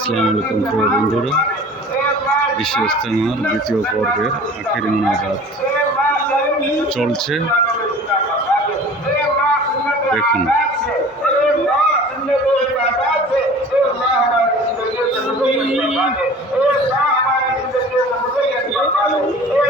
আসসালামু প্রিয় বন্ধুরা বিশ্ব ইস্তেমার দ্বিতীয় পর্বের আখের মোনাজাত চলছে। দেখুন। Oh,